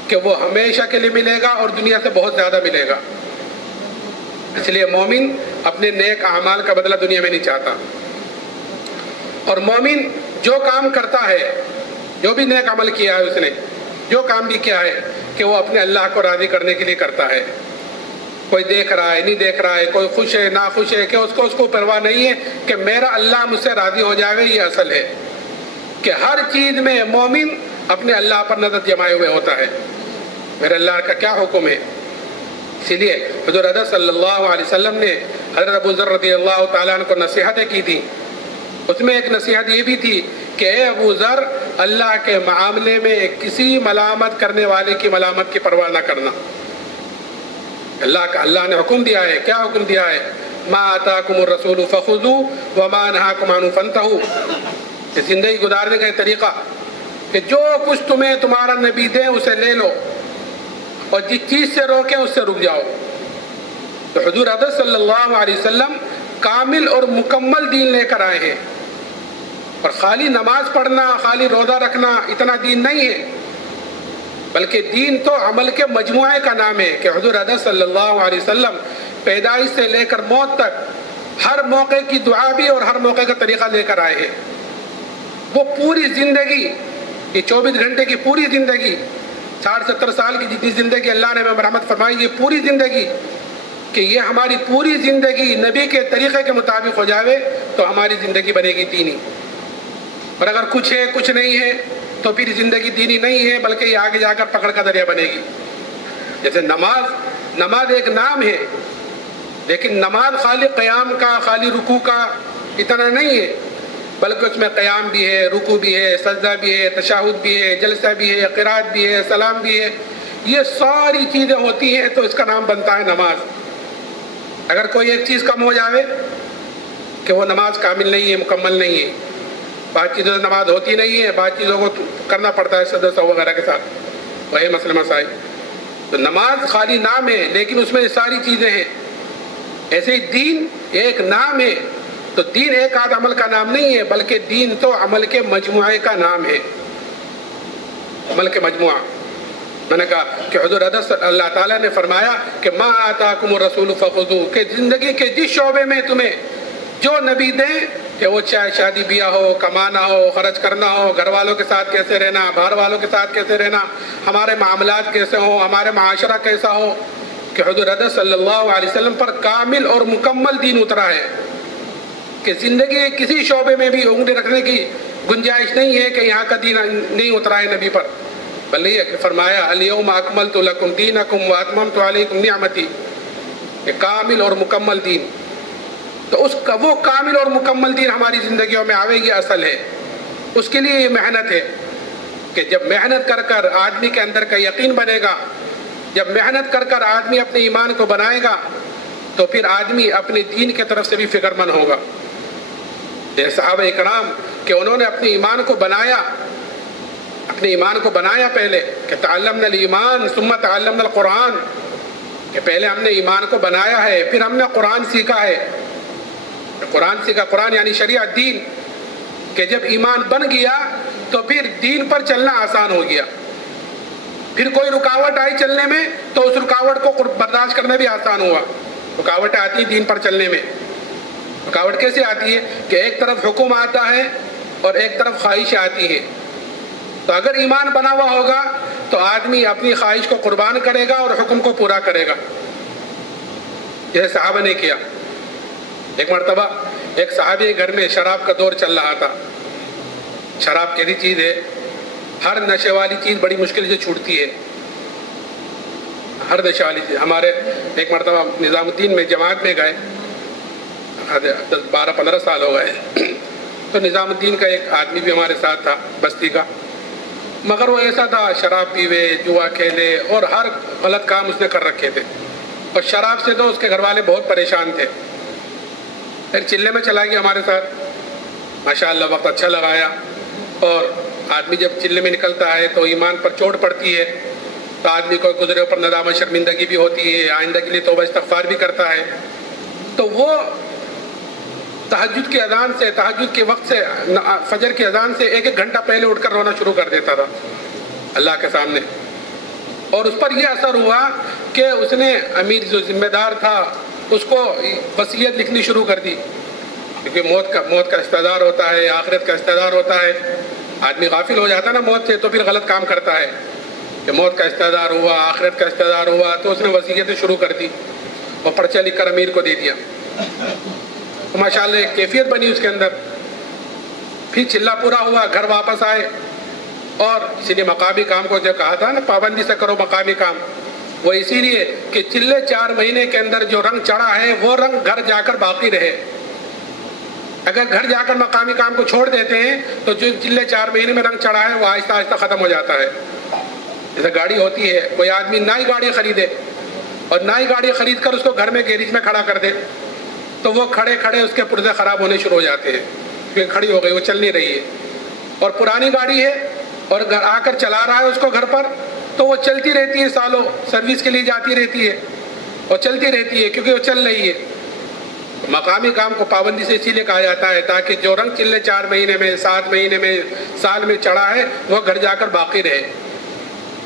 کہ وہ ہمیشہ کے لیے ملے گا اور دنیا سے بہت زیادہ ملے گا. اس لیے مومن اپنے نیک اعمال کا بدلہ دنیا میں نہیں چاہتا. اور مومن جو کام کرتا ہے، جو بھی نیک عمل کیا ہے اس نے، جو کام بھی کیا ہے کہ وہ اپنے اللہ کو راضی کرنے کے لیے کرتا ہے. کوئی دیکھ رہا ہے نہیں دیکھ رہا ہے، کوئی خوش ہے ناخوش ہے، کہ اس کو پرواہ نہیں ہے کہ میرا اللہ مجھ سے راضی ہو جائے گا. یہ اصل ہے کہ ہر چیز میں مومن اپنے اللہ پر نظر جمائے ہوئے ہوتا ہے، میرے اللہ کا کیا حکم ہے. اسی لیے حضور اقدس صلی اللہ علیہ وسلم نے حضرت ابو ذر رضی اللہ تعالیٰ عنہ کو نصیحتیں کی تھیں. اس میں ایک نصیحت یہ بھی تھی کہ اے ابو ذر، اللہ کے معاملے میں کسی ملامت کرنے والے کی ملامت کی پرواہ نہ کرنا. اللہ نے حکم دیا ہے. کیا حکم دیا ہے؟ ما آتاکم الرسول فخذوہ وما نہاکم عنہ فانتہوا. زندگی گزارنے کا طریقہ کہ جو کچھ تمہیں تمہارا نبی دے اسے لے لو، اور جس چیز سے روکیں اس سے رک جاؤ. تو حضور اقدس صلی اللہ علیہ وسلم کامل اور مکمل دین لے کر آئے ہیں. اور خالی نماز پڑھنا، خالی روزہ رکھنا اتنا دین نہیں ہے، بلکہ دین تو عمل کے مجموعے کا نام ہے. کہ حضور اقدس صلی اللہ علیہ وسلم پیدائش سے لے کر موت تک ہر موقع کی دعا بھی اور ہر موقع کا طریقہ لے کر آئے ہیں. وہ پوری زندگی، یہ 24 گھنٹے کی پوری زندگی، 60-70 سال کی جتنی زندگی اللہ نے ہمیں مرحمت فرمائی، یہ پوری زندگی، کہ یہ ہماری پوری زندگی نبی کے طریقے کے مطابق ہو جاوے تو ہماری زندگی بنے گی دینی. اور اگر کچھ ہے کچھ نہیں ہے تو پھر زندگی دینی نہیں ہے، بلکہ یہ آگے جا کر پکڑ کا ذریعہ بنے گی. جیسے نماز ایک نام ہے، لیکن نماز خالی قیام کا، خالی رکوع کا اتنا نہیں ہے، بلکہ اس میں قیام بھی ہے، رکوع بھی ہے، سجدہ بھی ہے، تشہد بھی ہے، جلسہ بھی ہے، قرات بھی ہے، سلام بھی ہے. یہ ساری چیزیں ہوتی ہیں تو اس کا نام بنتا ہے نماز. اگر کوئی ایک چیز کم ہو جاوے کہ وہ نماز کامل نہیں ہے، مکمل نہیں ہے. بعض چیزوں سے نماز ہوتی نہیں ہے، بعض چیزوں کو کرنا پڑتا ہے سجدہ سہو وغیرہ کے ساتھ، وہی مسئلہ مسائل. تو نماز خالی نام ہے لیکن اس میں ساری چیزیں ہیں. ایسے ہی دین ایک نام ہے، تو دین ایک آدھ عمل کا نام نہیں ہے، بلکہ دین تو عمل کے مجموعے کا نام ہے. عمل کے مجموعہ. میں نے کہا کہ حضور اقدس اللہ تعالیٰ نے فرمایا کہ ما آتاکم الرسول فخذوہ، کہ زندگی کے جس شعبے میں تمہیں جو نبی دیں، کہ وہ چاہے شادی بیاہ ہو، کمانا ہو، خرچ کرنا ہو، گھر والوں کے ساتھ کیسے رہنا، باہر والوں کے ساتھ کیسے رہنا، ہمارے معاملات کیسے ہوں، ہمارے معاشرہ کیسا ہو، کہ حضور اقدس صلی اللہ علیہ وسلم پر کامل اور مکمل دین اترا ہے. کہ زندگی کے کسی شعبے میں بھی انگلی رکھنے کی گنجائش نہیں ہے کہ یہاں کا دین نہیں اترا ہے نبی پر. بلکہ فرمایا الیوم اکملت لکم دینکم واتممت علیکم نعمتی، کہ کامل اور مکمل دین. تو وہ کامل اور مکمل دین ہماری زندگیوں میں آوے، یہ اصل ہے. اس کے لیے یہ محنت ہے کہ جب محنت کر کر آدمی کے اندر کا یقین بنے گا، جب محنت کر کر آدمی اپنے ایمان کو بنائے گا، تو پھر آدمی اپنے دین کی طرف سے بھی فکر مند ہوگا. جیسے صحابہ اکرام کہ انہوں نے اپنے ایمان کو بنایا پہلے، کہ تعلمنا الایمان ثم تعلمنا القرآن، کہ پہلے ہم نے ایمان کو بنایا ہے، پھر ہم نے قرآن سیکھا ہے. قرآن یعنی شریعت، دین. کہ جب ایمان بن گیا تو پھر دین پر چلنا آسان ہو گیا. پھر کوئی رکاوٹ آئی چلنے میں تو اس رکاوٹ کو برداشت کرنا بھی آسان ہوا. رکاوٹیں آتی ہیں دین پر چلنے میں. رکاوٹ کیسے آتی ہے؟ کہ ایک طرف حکم آتا ہے اور ایک طرف خواہش آتی ہے. تو اگر ایمان بنا ہوا ہوگا تو آدمی اپنی خواہش کو قربان کرے گا اور حکم کو پورا کرے گا، جیسے صحابہ نے کیا. ایک مرتبہ ایک صحابی کے گھر میں شراب کا دور چل رہا تھا. شراب کیسی چیز ہے، ہر نشے والی چیز بڑی مشکل سے چھوٹتی ہے. ہر نشے والی چیز. ہمارے ایک مرتبہ نظام الدین میں جماعت میں گئے، 12-15 سال ہو گئے. تو نظام الدین کا ایک آدمی بھی ہمارے ساتھ تھا بستی کا، مگر وہ ایسا تھا شراب پیوے، جوا کھیلے اور ہر غلط کام اس نے کر رکھے تھے. اور شراب سے تو اس کے گھر والے بہت پریشان تھے. پھر چلے میں چلا گیا ہمارے ساتھ، ماشاءاللہ وقت اچھا لگایا. اور آدمی جب چلے میں نکلتا ہے تو ایمان پر چوٹ پڑتی ہے، تو آدمی کو گزرے اوپر ندامت شرمندگی بھی ہوتی ہے، آئندہ کے لیے توبہ استغفار بھی کرتا ہے. تو وہ تہجد کی اذان سے، تہجد کے وقت سے، فجر کی اذان سے 1-1 گھنٹہ پہلے اٹھ کر رونا شروع کر دیتا تھا اللہ کے سامنے. اور اس پر یہ اثر ہوا کہ اس نے امیر جو ذمہ دار تھا اس کو وصیت لکھنی شروع کر دی، کیونکہ موت کا استعدار ہوتا ہے، آخرت کا استعدار ہوتا ہے. آدمی غافل ہو جاتا ہے نا موت سے تو پھر غلط کام کرتا ہے. کہ موت کا استعدار ہوا، آخرت کا استعدار ہوا، تو اس نے وصیتیں شروع کر دی اور پرچہ لکھ کر امیر کو دے دیا. تو ماشاءاللہ ایک کیفیت بنی اس کے اندر. پھر چلا پورا ہوا، گھر واپس آئے، اور اسی لیے مقامی کام کو جو کہا تھا نا پابندی سے کرو مقامی کام، وہ اسی لیے کہ چلے 4 مہینے کے اندر جو رنگ چڑھا ہے وہ رنگ گھر جا کر باقی رہے. اگر گھر جا کر مقامی کام کو چھوڑ دیتے ہیں تو جو چلے 4 مہینے میں رنگ چڑھا ہے وہ آہستہ آہستہ ختم ہو جاتا ہے. جیسے گاڑی ہوتی ہے، کوئی آدمی نئی گاڑی خریدے اور نئی گاڑی خرید کر اس کو گھر میں گیریج میں کھڑا کر دے تو وہ کھڑے کھڑے اس کے پرزے خراب ہونے شروع ہو جاتے ہیں کیونکہ کھڑی ہو گئی، وہ چل نہیں رہی ہے. اور پرانی گاڑی ہے اور گھر آ کر چلا رہا ہے اس کو گھر پر تو وہ چلتی رہتی ہے، سالوں سروس کے لیے جاتی رہتی ہے اور چلتی رہتی ہے کیونکہ وہ چل رہی ہے. مقامی کام کو پابندی سے اسی لیے کہا جاتا ہے تاکہ جو رنگ چلے 4 مہینے میں، 7 مہینے میں، سال میں چڑھا ہے وہ گھر جا کر باقی رہے.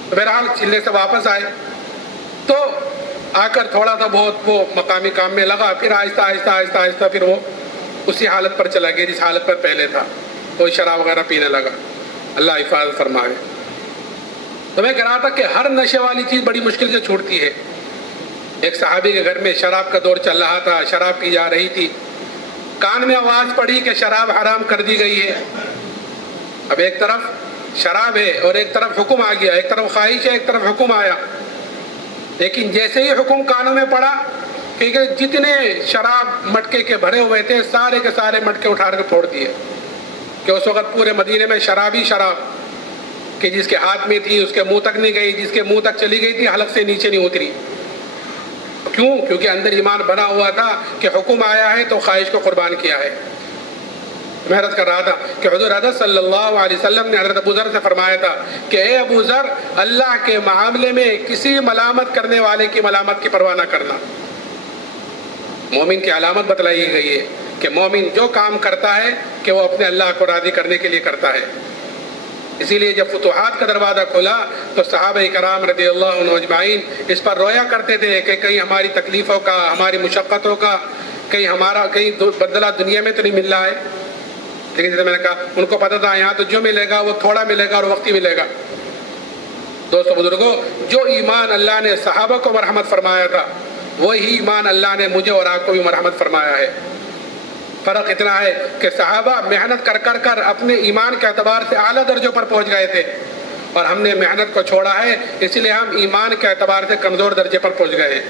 بہرحال چلے سے واپس آئے تو آ کر تھوڑا سا بہت وہ مقامی کام میں لگا، پھر آہستہ آہستہ آہستہ آہستہ پھر وہ اسی حالت پر چلا گیا جس حالت پر پہلے تھا. کوئی شراب وغیرہ پینے لگا. اللہ حفاظت فرمائے. تو میں کہہ رہا تھا کہ ہر نشے والی چیز بڑی مشکل سے چھوٹتی ہے. ایک صحابی کے گھر میں شراب کا دور چل رہا تھا، شراب پی جا رہی تھی. کان میں آواز پڑی کہ شراب حرام کر دی گئی ہے. اب ایک طرف شراب ہے اور ایک طرف حکم آ گیا، ایک طرف خواہش ہے ایک طرف حکم آیا. لیکن جیسے ہی حکم کانوں میں پڑا کہ جتنے شراب مٹکے کے بھرے ہوئے تھے سارے کے سارے مٹکے اٹھا کر پھوڑ دیے کہ اس وقت پورے مدینے میں شراب ہی شراب کہ جس کے ہاتھ میں تھی اس کے منہ تک نہیں گئی، جس کے منہ تک چلی گئی تھی حلق سے نیچے نہیں اتری. کیوں؟ کیونکہ اندر ایمان بنا ہوا تھا کہ حکم آیا ہے تو خواہش کو قربان کیا ہے. میں عرض کر رہا تھا کہ حضور حضرت صلی اللہ علیہ وسلم نے حضرت ابو ذر سے فرمایا تھا کہ اے ابو ذر، اللہ کے معاملے میں کسی ملامت کرنے والے کی ملامت کی پرواہ نہ کرنا. مومن کی علامت بتلائی گئی ہے کہ مومن جو کام کرتا ہے کہ وہ اپنے اللہ کو راضی کرنے کے لیے کرتا ہے. اسی لیے جب فتوحات کا دروازہ کھلا تو صحابہ کرام رضی اللہ عنہ اجمعین اس پر رویا کرتے تھے کہ کہیں ہماری تکلیفوں کا، ہماری مشقتوں کا کہیں بدلہ دنیا میں تو نہیں مل رہا ہے. لیکن جیسے میں نے کہا ان کو پتہ تھا یہاں تو جو ملے گا وہ تھوڑا ملے گا اور وقتی ملے گا. دوستو بزرگوں، جو ایمان اللہ نے صحابہ کو مرحمت فرمایا تھا وہی ایمان اللہ نے مجھے اور آپ کو بھی مرحمت فرمایا ہے. فرق اتنا ہے کہ صحابہ محنت کر کر کر اپنے ایمان کے اعتبار سے اعلیٰ درجوں پر پہنچ گئے تھے اور ہم نے محنت کو چھوڑا ہے، اس لیے ہم ایمان کے اعتبار سے کمزور درجے پر پہنچ گئے ہیں.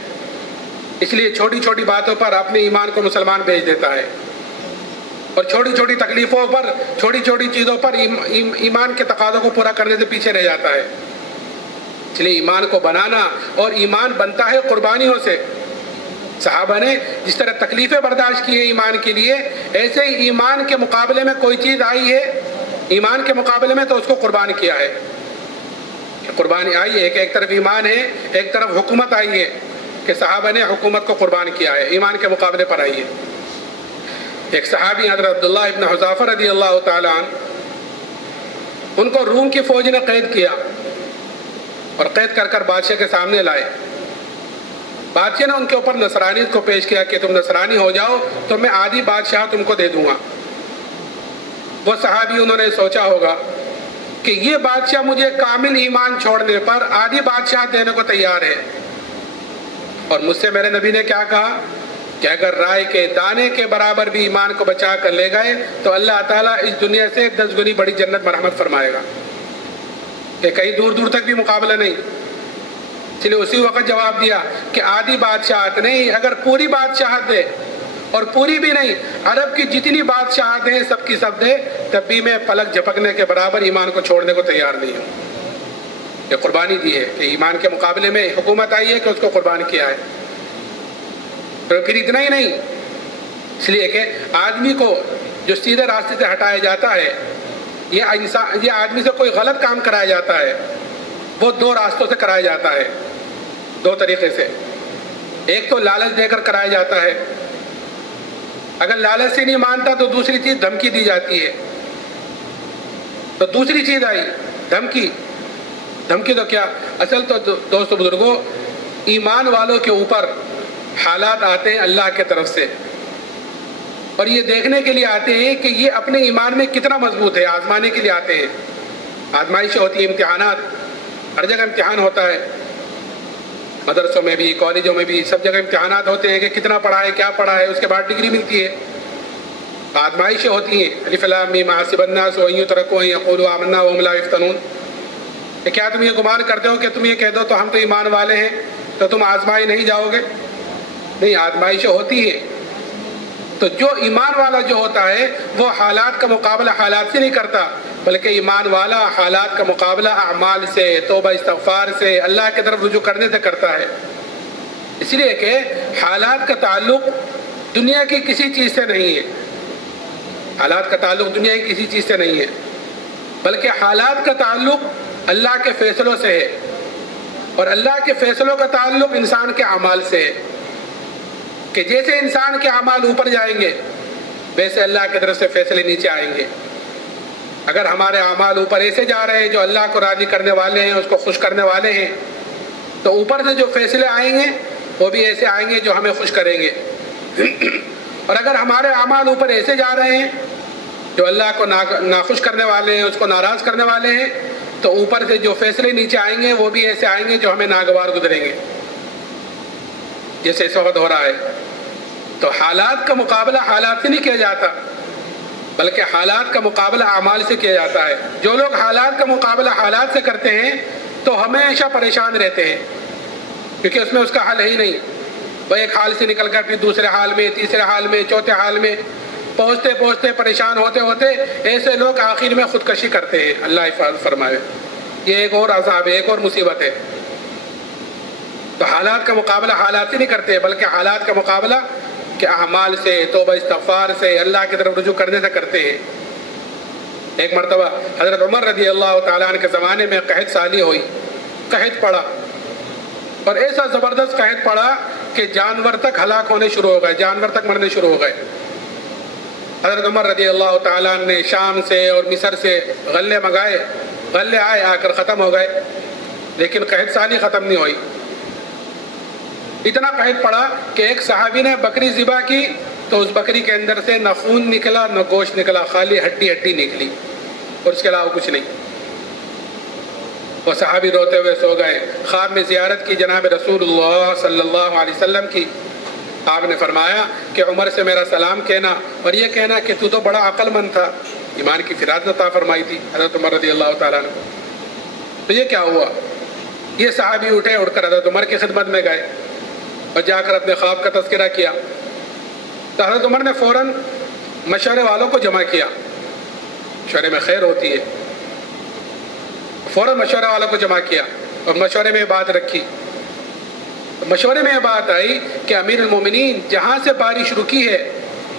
اس لیے چھوٹی چھوٹی باتوں پر اپنے ایمان کو مسلمان بھیج دیتا ہے اور چھوٹی چھوٹی تکلیفوں پر، چھوٹی چھوٹی چیزوں پر ایمان کے تقاضوں کو پورا کرنے سے پیچھے رہ جاتا ہے. اس لیے ایمان کو بنانا، اور ایمان بنتا ہے قربانیوں سے. صحابہ نے جس طرح تکلیفیں برداشت کی ہیں ایمان کے لیے، ایسے ہی ایمان کے مقابلے میں کوئی چیز آئی ہے ایمان کے مقابلے میں تو اس کو قربان کیا ہے. قربانی آئی ہے کہ ایک طرف ایمان ہے ایک طرف حکومت آئی ہے کہ صحابہ نے حکومت کو قربان کیا ہے، ایمان کے مقابلے پر آئی ہے. ایک صحابی حضرت عبداللہ ابن حذافہ رضی اللہ تعالیٰ عنہ، ان کو روم کی فوج نے قید کیا اور قید کر کر بادشاہ کے سامنے لائے. بادشاہ نے ان کے اوپر نصرانیت کو پیش کیا کہ تم نصرانی ہو جاؤ تو میں آدھی بادشاہ تم کو دے دوں گا. وہ صحابی انہوں نے سوچا ہوگا کہ یہ بادشاہ مجھے کامل ایمان چھوڑنے پر آدھی بادشاہ دینے کو تیار ہے، اور مجھ سے میرے نبی نے کیا کہا کہ اگر رائے کے دانے کے برابر بھی ایمان کو بچا کر لے گئے تو اللہ تعالیٰ اس دنیا سے 10 گنی بڑی جنت مرحمت فرمائے گا، کہ کہیں دور دور تک بھی مقابلہ نہیں. اس لیے اسی وقت جواب دیا کہ آدھی بادشاہت نہیں، اگر پوری بادشاہت دے، اور پوری بھی نہیں، عرب کی جتنی بادشاہت ہیں سب کی سب دے، تب بھی میں پلک جھپکنے کے برابر ایمان کو چھوڑنے کو تیار نہیں ہوں. یہ قربانی دی ہے کہ ایمان کے مقابلے میں حکومت آئی ہے کہ اس کو قربان کیا ہے. پھر اتنا ہی نہیں، اس لیے کہ آدمی کو جو سیدھے راستے سے ہٹایا جاتا ہے، یہ آدمی سے کوئی غلط کام کرایا جاتا ہے، وہ 2 راستوں سے کرایا جاتا ہے، 2 طریقے سے. ایک تو لالچ دے کر کرایا جاتا ہے، اگر لالچ سے نہیں مانتا تو دوسری چیز دھمکی دی جاتی ہے. تو دوسری چیز آئی دھمکی. دھمکی تو کیا، اصل تو دوستو بزرگوں ایمان والوں کے اوپر حالات آتے ہیں اللہ کے طرف سے، اور یہ دیکھنے کے لیے آتے ہیں کہ یہ اپنے ایمان میں کتنا مضبوط ہے، آزمانے کے لیے آتے ہیں. آزمائشیں ہوتی ہیں، امتحانات، ہر جگہ امتحان ہوتا ہے، مدرسوں میں بھی کالجوں میں بھی سب جگہ امتحانات ہوتے ہیں کہ کتنا پڑھا ہے، کیا پڑھا ہے، اس کے بعد ڈگری ملتی ہے. آزمائشیں ہوتی ہیں. الف لام میم حسب الناس ان یترکوا ان یقولوا آمنا وهم لا یفتنون. کہ کیا تم یہ گمان کرتے ہو کہ تم یہ کہہ دو تو ہم تو ایمان والے ہیں تو تم آزمائی نہیں جاؤ گے؟ نہیں، آزمائشیں ہوتی ہیں. تو جو ایمان والا جو ہوتا ہے وہ حالات کا مقابلہ حالات سے نہیں کرتا، بلکہ ایمان والا حالات کا مقابلہ اعمال سے، توبہ استغفار سے، اللہ کی طرف رجوع کرنے سے کرتا ہے. اس لیے کہ حالات کا تعلق دنیا کی کسی چیز سے نہیں ہے. حالات کا تعلق دنیا کی کسی چیز سے نہیں ہے، بلکہ حالات کا تعلق اللہ کے فیصلوں سے ہے، اور اللہ کے فیصلوں کا تعلق انسان کے اعمال سے ہے. کہ جیسے انسان کے اعمال اوپر جائیں گے ویسے اللہ کی طرف سے فیصلے نیچے آئیں گے. اگر ہمارے اعمال اوپر ایسے جا رہے ہیں جو اللہ کو راضی کرنے والے ہیں، اس کو خوش کرنے والے ہیں، تو اوپر سے جو فیصلے آئیں گے وہ بھی ایسے آئیں گے جو ہمیں خوش کریں گے. اور اگر ہمارے اعمال اوپر ایسے جا رہے ہیں جو اللہ کو ناخوش کرنے والے ہیں، اس کو ناراض کرنے والے ہیں، تو اوپر سے جو فیصلے نیچے آئیں گے وہ بھی ایسے آئیں گے جو ہمیں ناگوار گزریں گے، جیسے اس وقت ہو رہا ہے. تو حالات کا مقابلہ حالات سے نہیں کیا جاتا، بلکہ حالات کا مقابلہ اعمال سے کیا جاتا ہے. جو لوگ حالات کا مقابلہ حالات سے کرتے ہیں تو ہمیشہ پریشان رہتے ہیں، کیونکہ اس میں اس کا حل ہے ہی نہیں. وہ ایک حال سے نکل کر پھر دوسرے حال میں، تیسرے حال میں، چوتھے حال میں پہنچتے پہنچتے پریشان ہوتے ہوتے ایسے لوگ آخر میں خودکشی کرتے ہیں. اللہ حفاظت فرمائے. یہ ایک اور عذاب ہے، ایک اور مصیبت ہے. تو حالات کا مقابلہ حالات سے نہیں کرتے، بلکہ حالات کا مقابلہ کہ اعمال سے، توبہ استغفار سے، اللہ کی طرف رجوع کرنے سے کرتے ہیں. ایک مرتبہ حضرت عمر رضی اللہ تعالیٰ عنہ کے زمانے میں قحط سالی ہوئی، قحط پڑا، اور ایسا زبردست قحط پڑا کہ جانور تک ہلاک ہونے شروع ہو گئے، جانور تک مرنے شروع ہو گئے. حضرت عمر رضی اللہ تعالیٰ عنہ نے شام سے اور مصر سے غلے منگائے، غلے آئے، آ کر ختم ہو گئے، لیکن قحط سالی ختم نہیں ہوئی. اتنا قحط پڑا کہ ایک صحابی نے بکری ذبح کی تو اس بکری کے اندر سے نہ خون نکلا نہ گوشت نکلا، خالی ہڈی ہڈی نکلی، اور اس کے علاوہ کچھ نہیں. وہ صحابی روتے ہوئے سو گئے. خواب میں زیارت کی جناب رسول اللہ صلی اللہ علیہ وسلم کی. آپ نے فرمایا کہ عمر سے میرا سلام کہنا اور یہ کہنا کہ تو بڑا عقل مند تھا. ایمان کی فراست عطا فرمائی تھی حضرت عمر رضی اللہ تعالیٰ عنہ. تو یہ کیا ہوا؟ یہ صحابی اٹھے، اٹھ کر حضرت عمر کی خدمت میں گئے اور جا کر اپنے خواب کا تذکرہ کیا. تو حضرت عمر نے فوراً مشورے والوں کو جمع کیا، مشورے میں خیر ہوتی ہے. فوراً مشورے والوں کو جمع کیا اور مشورے میں بات رکھی. مشورے میں یہ بات آئی کہ امیر المومنین، جہاں سے بارش رکی ہے،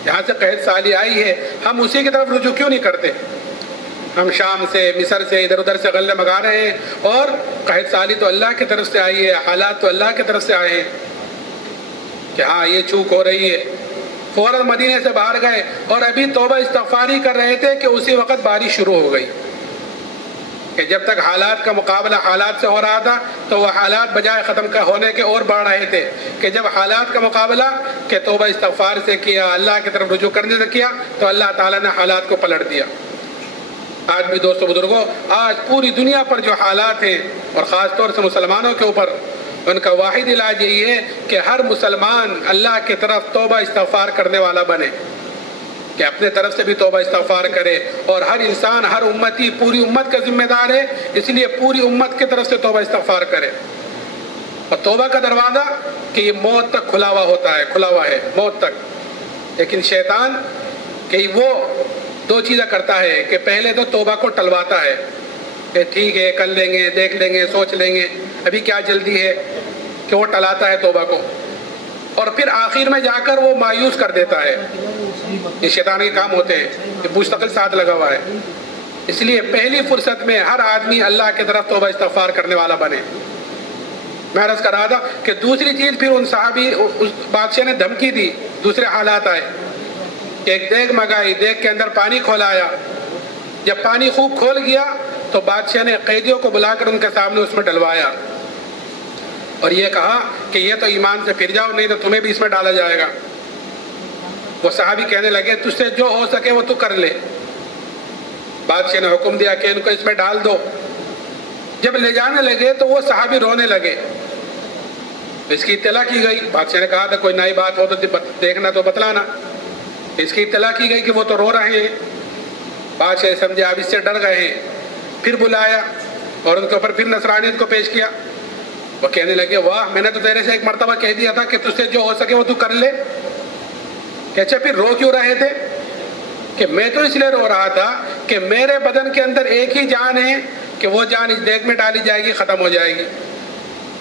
جہاں سے قحط سالی آئی ہے، ہم اسی کی طرف رجوع کیوں نہیں کرتے؟ ہم شام سے، مصر سے، ادھر ادھر سے غلے منگا رہے ہیں، اور قحط سالی تو اللہ کی طرف سے آئی ہے، حالات تو اللہ کی طرف سے آئے ہیں کہ ہاں یہ چوک ہو رہی ہے. فوراً مدینے سے باہر گئے اور ابھی توبہ استغفاری کر رہے تھے کہ اسی وقت بارش شروع ہو گئی. کہ جب تک حالات کا مقابلہ حالات سے ہو رہا تھا تو وہ حالات بجائے ختم ہونے کے اور بڑھ رہے تھے. کہ جب حالات کا مقابلہ کہ توبہ استغفار سے کیا، اللہ کی طرف رجوع کرنے سے کیا، تو اللہ تعالیٰ نے حالات کو پلٹ دیا. آج بھی دوستو بزرگوں، آج پوری دنیا پر جو حالات ہیں اور خاص طور سے مسلمانوں کے اوپر، ان کا واحد علاج یہی ہے کہ ہر مسلمان اللہ کی طرف توبہ استغفار کرنے والا بنے، کہ اپنے طرف سے بھی توبہ استغفار کرے، اور ہر انسان، ہر امتی، پوری امت کا ذمہ دار ہے، اس لیے پوری امت کی طرف سے توبہ استغفار کرے. اور توبہ کا دروازہ کہ یہ موت تک کھلا ہوا ہوتا ہے، کھلا ہوا ہے موت تک. لیکن شیطان کہ وہ دو چیزیں کرتا ہے کہ پہلے تو توبہ کو ٹلواتا ہے کہ ٹھیک ہے کر لیں گے، دیکھ لیں گے، سوچ لیں گے، ابھی کیا جلدی ہے، کہ وہ ٹلاتا ہے توبہ کو، اور پھر آخر میں جا کر وہ مایوس کر دیتا ہے. یہ شیطان کے کام ہوتے ہیں، یہ مستقل ساتھ لگا ہوا ہے. اس لیے پہلی فرصت میں ہر آدمی اللہ کی طرف توبہ استغفار کرنے والا بنے. میں عرض کر رہا تھا کہ دوسری چیز پھر ان صحابی، اس بادشاہ نے دھمکی دی، دوسرے حالات آئے کہ ایک دیگ منگائی، دیگ کے اندر پانی کھولایا. جب پانی خوب کھول گیا تو بادشاہ نے قیدیوں کو بلا کر ان کے سامنے اس میں ڈلوایا اور یہ کہا کہ یہ تو ایمان سے پھر جاؤ، نہیں تو تمہیں بھی اس میں ڈالا جائے گا. وہ صحابی کہنے لگے تجھ سے جو ہو سکے وہ تو کر لے. بادشاہ نے حکم دیا کہ ان کو اس میں ڈال دو. جب لے جانے لگے تو وہ صحابی رونے لگے. اس کی اطلاع کی گئی، بادشاہ نے کہا تھا کوئی نئی بات ہو تو دیکھنا تو بتلانا. اس کی اطلاع کی گئی کہ وہ تو رو رہے ہیں. بادشاہ سمجھے اب اس سے ڈر گئے ہیں، پھر بلایا اور ان کے اوپر پھر نصرانیت کو پیش کیا. وہ کہنے لگے واہ میں نے تو تیرے سے ایک مرتبہ کہہ دیا تھا کہ تجھ سے جو ہو سکے وہ تو کر لے. کہ اچھا پھر رو کیوں رہے تھے؟ کہ میں تو اس لیے رو رہا تھا کہ میرے بدن کے اندر ایک ہی جان ہے کہ وہ جان اس دیگ میں ڈالی جائے گی، ختم ہو جائے گی.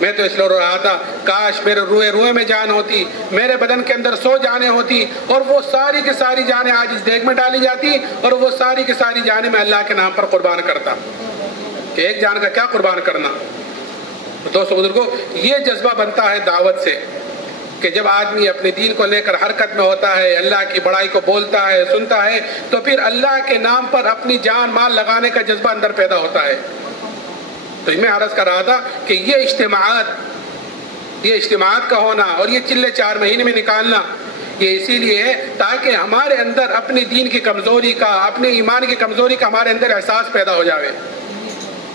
میں تو اس لیے رو رہا تھا کاش میرے روئے میں جان ہوتی، میرے بدن کے اندر 100 جانیں ہوتی اور وہ ساری کی ساری جانیں آج اس دیگ میں ڈالی جاتی اور وہ ساری کی ساری جانیں میں اللہ کے نام پر قربان کرتا. کہ ایک جان کا کیا قربان کرنا. دوستو بزرگوں، یہ جذبہ بنتا ہے دعوت سے کہ جب آدمی اپنے دین کو لے کر حرکت میں ہوتا ہے، اللہ کی بڑائی کو بولتا ہے، سنتا ہے، تو پھر اللہ کے نام پر اپنی جان مال لگانے کا جذبہ اندر پیدا ہوتا ہے. تو میں عرض کر رہا تھا کہ یہ اجتماعات کا ہونا اور یہ چلے 4 مہینے میں نکالنا، یہ اسی لیے ہے تاکہ ہمارے اندر اپنی دین کی کمزوری کا، اپنے ایمان کی کمزوری کا ہمارے اندر احساس پیدا ہو جاوے.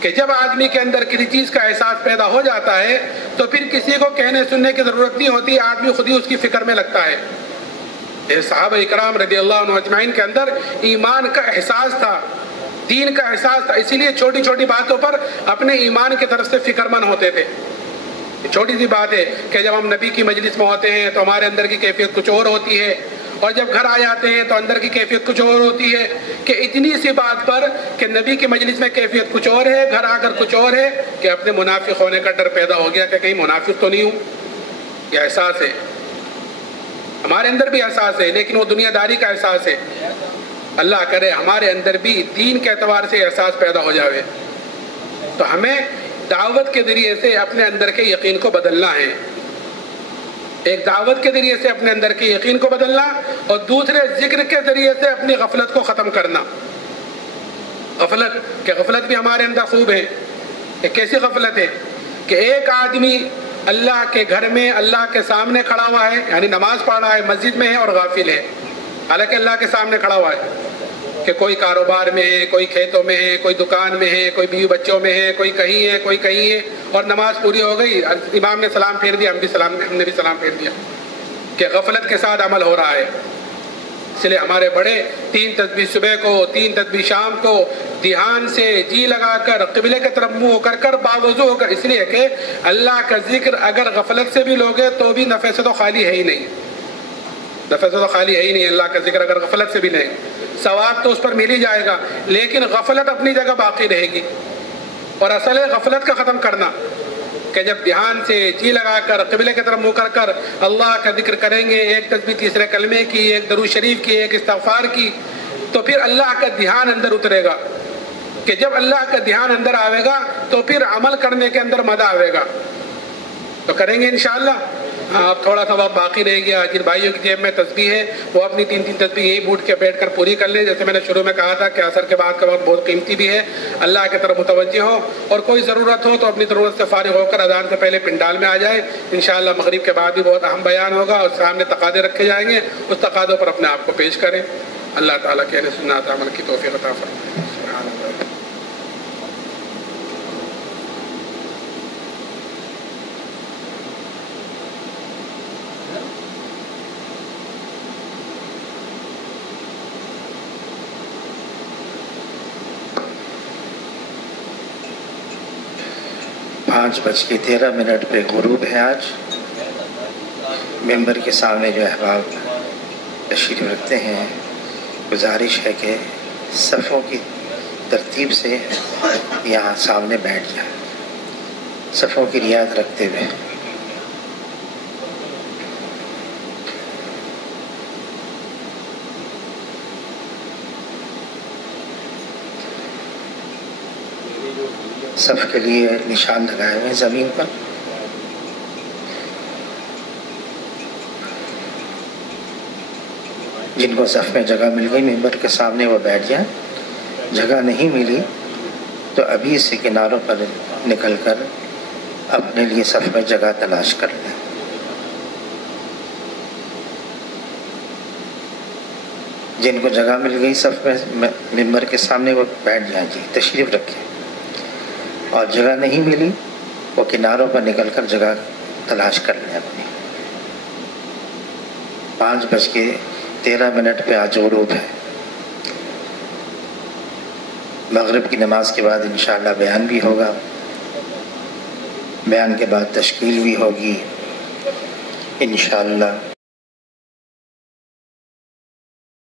کہ جب آدمی کے اندر کسی چیز کا احساس پیدا ہو جاتا ہے تو پھر کسی کو کہنے سننے کی ضرورت نہیں ہوتی، آدمی خود ہی اس کی فکر میں لگتا ہے. صحابہ اکرام رضی اللہ عنہ اجمعین کے اندر ایمان کا احساس تھا، دین کا احساس تھا، اسی لیے چھوٹی چھوٹی باتوں پر اپنے ایمان کی طرف سے فکر مند ہوتے تھے. چھوٹی سی بات ہے کہ جب ہم نبی کی مجلس میں ہوتے ہیں تو ہمارے اندر کی کیفیت کچھ اور ہوتی ہے، اور جب گھر آ جاتے ہیں تو اندر کی کیفیت کچھ اور ہوتی ہے. کہ اتنی سی بات پر کہ نبی کی مجلس میں کیفیت کچھ اور ہے، گھر آ کر کچھ اور ہے، کہ اپنے منافق ہونے کا ڈر پیدا ہو گیا کہ کہیں منافق تو نہیں ہوں. یہ احساس ہے، ہمارے اندر بھی احساس ہے، لیکن وہ دنیا داری کا احساس ہے. اللہ کرے ہمارے اندر بھی دین کے اعتبار سے احساس پیدا ہو جاوے. تو ہمیں دعوت کے ذریعے سے اپنے اندر کے یقین کو بدلنا ہے. ایک دعوت کے ذریعے سے اپنے اندر کے یقین کو بدلنا، اور دوسرے ذکر کے ذریعے سے اپنی غفلت کو ختم کرنا. غفلت بھی ہمارے اندر خوب ہے. کہ کیسی غفلت ہے کہ ایک آدمی اللہ کے گھر میں اللہ کے سامنے کھڑا ہوا ہے، یعنی نماز پڑھ رہا ہے، مسجد میں ہے اور غافل ہے. حالانکہ اللہ کے سامنے کھڑا ہوا ہے کہ کوئی کاروبار میں ہے، کوئی کھیتوں میں ہے، کوئی دکان میں ہے، کوئی بیوی بچوں میں ہے، کوئی کہیں ہے، کوئی کہیں ہے، اور نماز پوری ہو گئی، امام نے سلام پھیر دیا، ہم نے بھی سلام پھیر دیا. کہ غفلت کے ساتھ عمل ہو رہا ہے. اس لیے ہمارے بڑے 3 تسبیح صبح کو، 3 تسبیح شام کو دھیان سے جی لگا کر قبلے کی طرف منہ کر باوضو ہو کر، اس لیے کہ اللہ کا ذکر اگر غفلت سے بھی لوگے تو بھی نفع سے تو خالی ہے ہی نہیں. نفع سے تو خالی ہے ہی نہیں. اللہ کا ذکر اگر غفلت سے بھی لیں ثواب تو اس پر مل ہی جائے گا، لیکن غفلت اپنی جگہ باقی رہے گی. اور اصل ہے غفلت کا ختم کرنا. کہ جب دھیان سے جی لگا کر قبلے کی طرف منہ کر اللہ کا ذکر کریں گے، ایک تسبیح تیسرے کلمے کی، ایک درود شریف کی، ایک استغفار کی، تو پھر اللہ کا دھیان اندر اترے گا. کہ جب اللہ کا دھیان اندر آئے گا تو پھر عمل کرنے کے اندر مزہ آئے گا. تو کریں گے انشاءاللہ. اب تھوڑا سا وقت باقی رہ گیا. جن بھائیوں کی جیب میں تسبیح ہے وہ اپنی 3 تسبیح یہی بیٹھ کر پوری کر لیں. جیسے میں نے شروع میں کہا تھا کہ عصر کے بعد کا وقت بہت قیمتی بھی ہے، اللہ کی طرف متوجہ ہو، اور کوئی ضرورت ہو تو اپنی ضرورت سے فارغ ہو کر اذان سے پہلے پنڈال میں آ جائے. انشاءاللہ مغرب کے بعد بھی بہت اہم بیان ہوگا اور سامنے تقاضے رکھے جائیں گے، اس تقاضوں پر اپنے آپ کو پیش کریں. اللہ تعالیٰ کے سنت عمل کی توفیق عطا فرمائے. 5:13 پہ غروب ہے. آج ممبر کے سامنے جو احباب تشریف رکھتے ہیں، گزارش ہے کہ صفوں کی ترتیب سے یہاں سامنے بیٹھ جائیں، صفوں کی رعایت رکھتے ہوئے. صف کے لیے نشان لگائے ہوئے ہیں زمین پر. جن کو صف میں جگہ مل گئی ممبر کے سامنے وہ بیٹھ جائیں. جگہ نہیں ملی تو ابھی سے کناروں پر نکل کر اپنے لیے صف میں جگہ تلاش کر لیں. جن کو جگہ مل گئی صف میں ممبر کے سامنے وہ بیٹھ جائیں. جی تشریف رکھیں. اور جگہ نہیں ملی وہ کناروں پر نکل کر جگہ تلاش کر لیں اپنی. 5:13 پہ آج غروب ہے. مغرب کی نماز کے بعد انشاءاللہ بیان بھی ہوگا. بیان کے بعد تشکیل بھی ہوگی انشاءاللہ۔